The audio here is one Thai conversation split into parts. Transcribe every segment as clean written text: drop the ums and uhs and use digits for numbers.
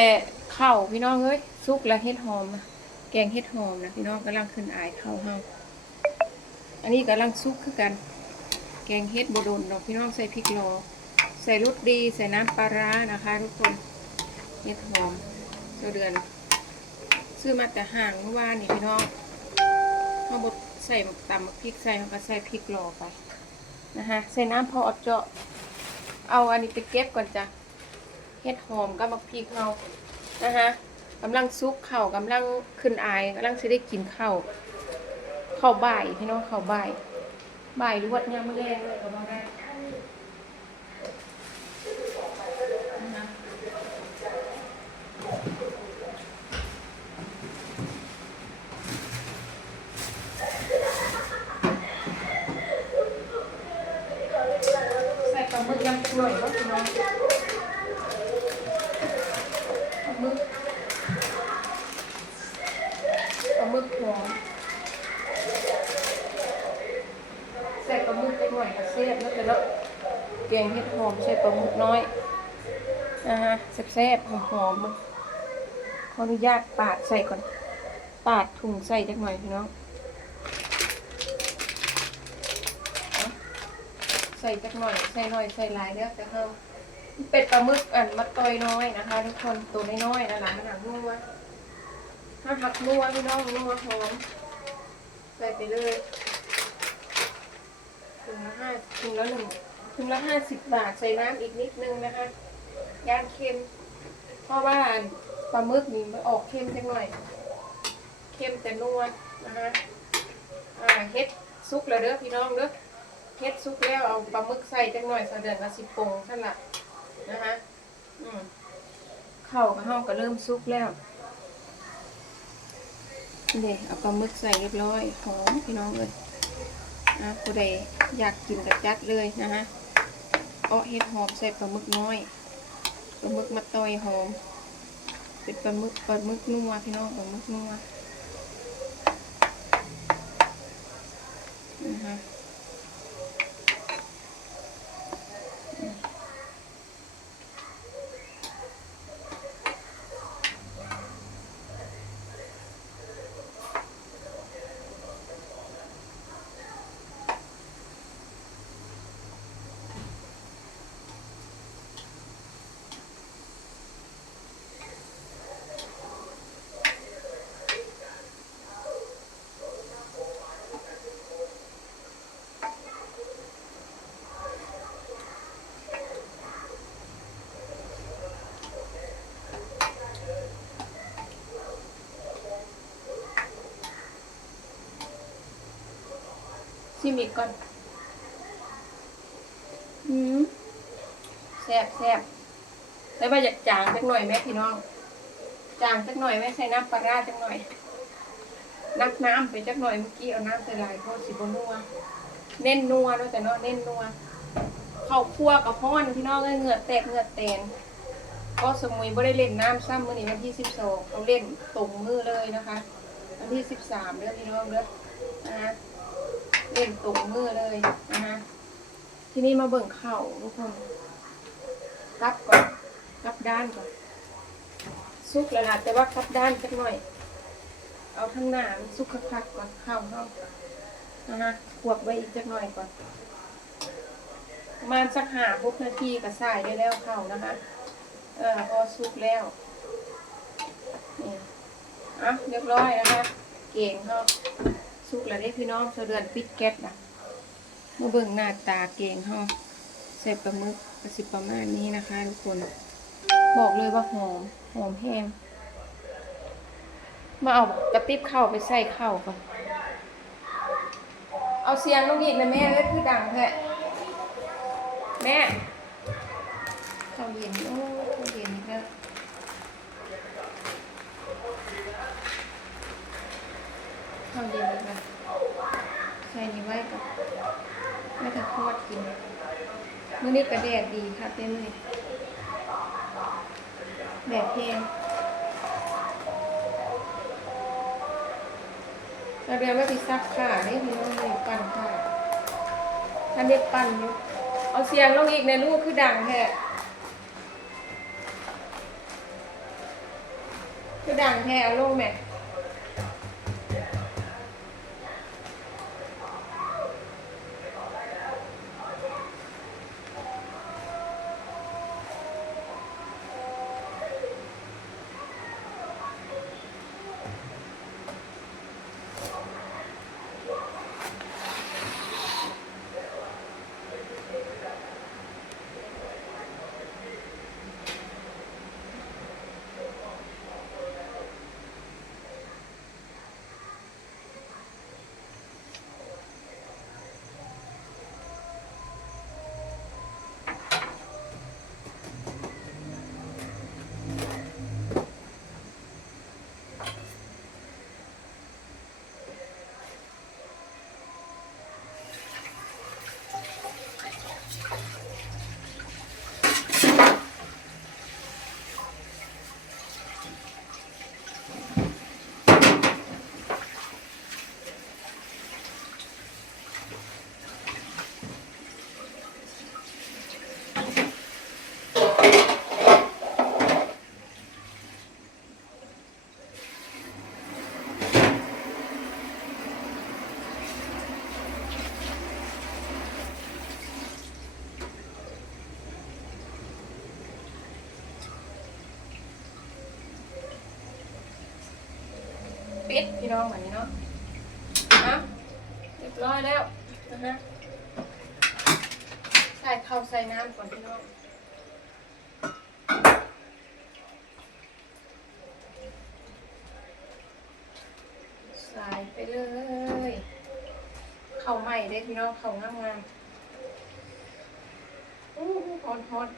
แต่ข้าวพี่น้องเอ้ยสุกแล้วเฮ็ดหอมนะแกงเฮ็ดหอมนะพี่น้องกำลังขึ้นอายข้าวเฮาอันนี้กำลังสุกคือกันแกงเฮ็ดบ่โดนดอกพี่น้องใส่พริกลอใส่รสดีใส่น้ำปลาร้านะคะทุกคนเฮ็ดหอมเดือนซื้อมาแต่ห่างเมื่อวานนี่พี่น้องเฮาบ่ใส่ตำพริกใส่เฮาก็ใส่พริกลอไปนะคะใส่น้ำพอเจาะเอาอันนี้ไปเก็บก่อนจ้ะเฮ็ดหอมกับมะพริกเฮานะคะกำลังซุกเข่ากำลังขึ้นอายกำลังสิได้กินข้าวบ่ายพี่น้องข้าวบ่ายหรือวัดยามมื้อแลงเลยก็บ่ได้นะคะใส่ปลาหมึกยำหน่อยว่าพี่น้องปลาหมึกหอมใส่ปลาหมึกไปหน่อยก็แซ่บแล้วแต่เนาะแกงเห็ดหอมใส่ปลาหมึกน้อยแซ่บๆหอมๆขออนุญาตปาดใส่ก่อนปาดถุงใส่จักหน่อยพี่น้องใส่จักหน่อยใส่หน่อยใส่หลายเด้อแต่เฮาเป็ดปลาหมึกมาตอยน้อยนะคะทุกคนตัวน้อยๆนะหลังมันหนังนัวถ้าหักนัวพี่น้องนัวหอมใส่ไปเลยถุงละ50 บาทใส่น้ำอีกนิดนึงนะคะย่างเค็มเพราะว่าปลาหมึกนี่มันออกเค็มจังหน่อยเค็มแต่นัวนะคะเฮ็ดซุกแล้วเด้อพี่น้องเด้อเฮ็ดซุกแล้วเอาปลาหมึกใส่จังหน่อยเดือนละ10 โป่งนั่นละนะคะข้าวกับเฮาก็เริ่มซุกแล้วนี่เอาปลาหมึกใส่เรียบร้อยหอมพี่น้องเลยผู้ใดอยากกินกระจัดเลยนะคะเฮ็ดหอมใส่ปลาหมึกน้อยปลาหมึกมาตอยหอมเป็นปลาหมึกนัวพี่น้องปลาหมึกนัวนะคะชิมอีกก่อนแซ่บแล้วว่าอยากจางจักหน่อยไหมพี่น้องจางจักหน่อยไหมใส่น้ำปลาร้าจักหน่อยนักน้ำไปจักหน่อยเมื่อกี้เอาน้ำใส่หลายเพราะสิบนัวเน้นนัวด้วยแต่เนาะเน้นนัวข้าวคั่วกับฮ้อนพี่น้องเหงื่อแตกเหงื่อแตนก็สมุยไม่ได้เล่นน้ำซ้ำมื้อนี้วันที่12เขาเล่นตรงมือเลยนะคะวันที่13เด้อพี่น้องเด้อนะคะเล่นตรงมือเลยนะคะทีนี้มาเบิ่งข้าวทุกคนกลับก่อนกลับด้านก่อนซุกแล้วล่ะแต่ว่ากลับด้านสักหน่อยเอาทั้งหน้ามันซุกคักๆก่อนข้าวเฮานะคะขวบไว้อีกสักหน่อยก่อนประมาณสัก5-6 นาทีก็ใส่ได้แล้วข้าวนะคะพอซุกแล้วนี่เรียบร้อยนะคะเก่งเฮาซุกแล้วได้พี่น้องเดือนปิดแก๊สนะมาเบิ่งหน้าตาเก่งเฮาใส่ปลาหมึกประมาณนี้นะคะทุกคนบอกเลยว่าหอมแห้งมาเอากระติบข้าวไปใส่ข้าวก่อนเอาเสียงลูกอีกนะแม่เลยคือดังแท้แม่ข้าวเย็นข้าวเย็นอีกแล้วข้าวเย็นอีกแล้วใส่นี่ไว้ก่อนไม่ถ้าทอดกินมื้อนี้กระแดดดีค่ะเต็มเลยแดดแห้งเราเรียกว่าที่ซักผ้าได้พี่น้องเลยปั่นผ้าท่านเด็กปั่นอยู่เอาเสียงลงอีกในลูกคือดังแท้ ก็ดังแท้เอาลงแม่ปิดพี่น้องแบบนี้เนาะนะเรียบร้อยแล้วนะฮะใส่ข้าวใส่น้ำก่อนพี่น้องใส่ไปเลยข้าวใหม่ได้พี่น้องข้าวงามๆฮอน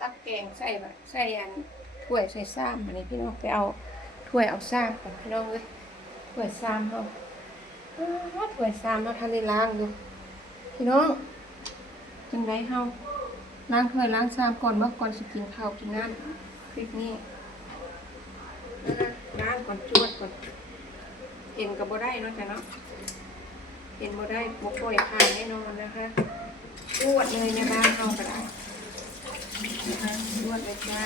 ตักแกงใส่แบบใส่อันถ้วยใส่ซ้ำอันนี้พี่น้องไปเอาถ้วยเอาซ้ำก่อนพี่น้องเลยถ้วยซ้ำเอาถ้วยซ้ำมาทันได้ล้างดูพี่น้องจังไดเฮาล้างถ้วยล้างซ้ำก่อนว่าก่อนสิกินข้าวกินน้ำคลิปนี้ล้างก่อนจวดก่อนเห็นกับบ่ได้เนาะจ้ะเนาะเห็นบ่ได้บ่ปล่อยผ่านแน่นอนนะคะจวดเลยในบ้านเฮาก็ได้นะคะนวดเลยจ้า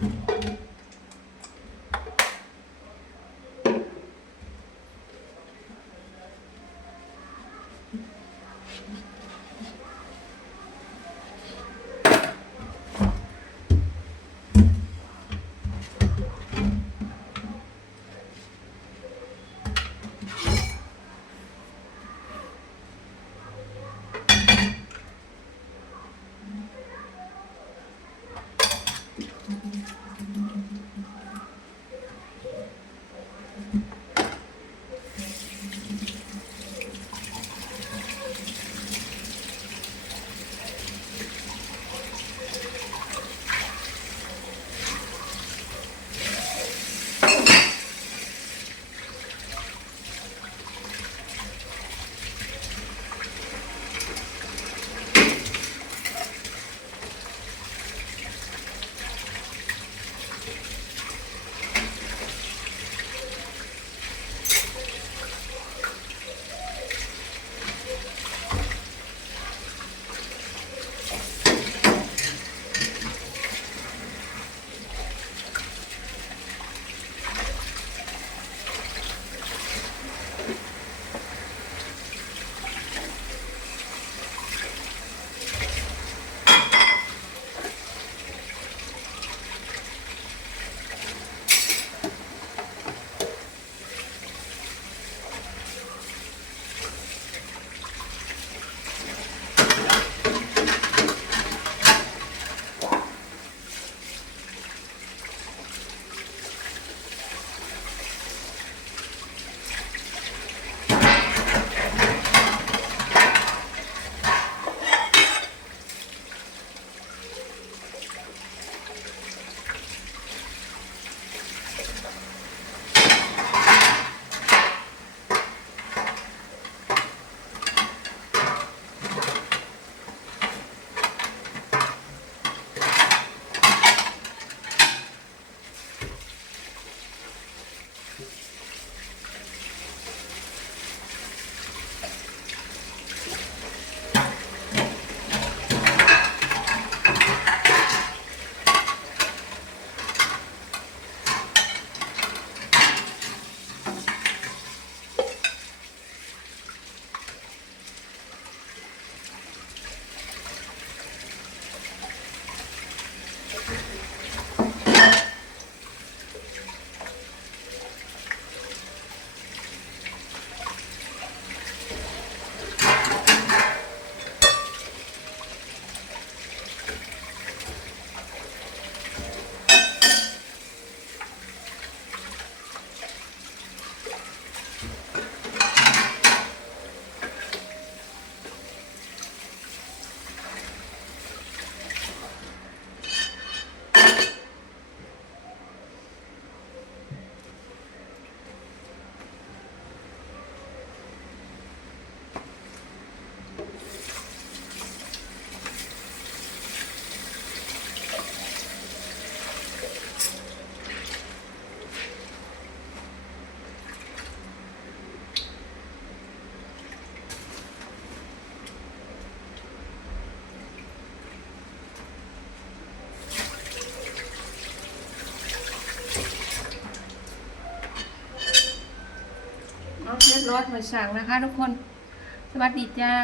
เรียบร้อยหอยสังนะคะทุกคนสวัสดีจ้า